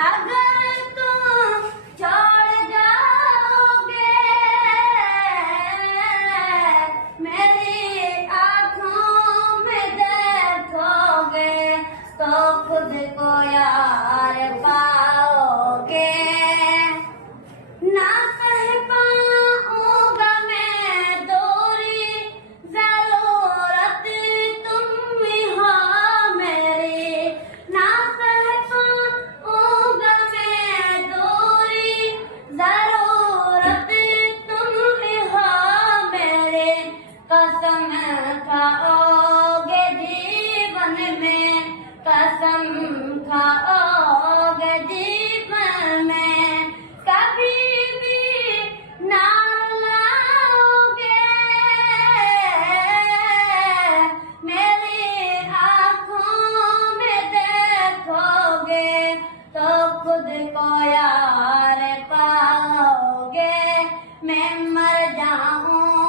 अगर तुम छोड़ जाओगे मेरी आँखों में देखोगे तो खुद को यार पाओगे। ना सह पाऊंगा मैं दूरी, जरूरत तुम ही हो मेरी। ना सह पाऊंगा मैं दूरी, जरूरत तुम ही हो मेरे। कसम खाओगे जीवन में, कसम खाओगे जीवन में, कभी भी ना लाओगे मेरी आँखों में देखोगे तो खुद को यार पाओगे। मैं मर जाऊं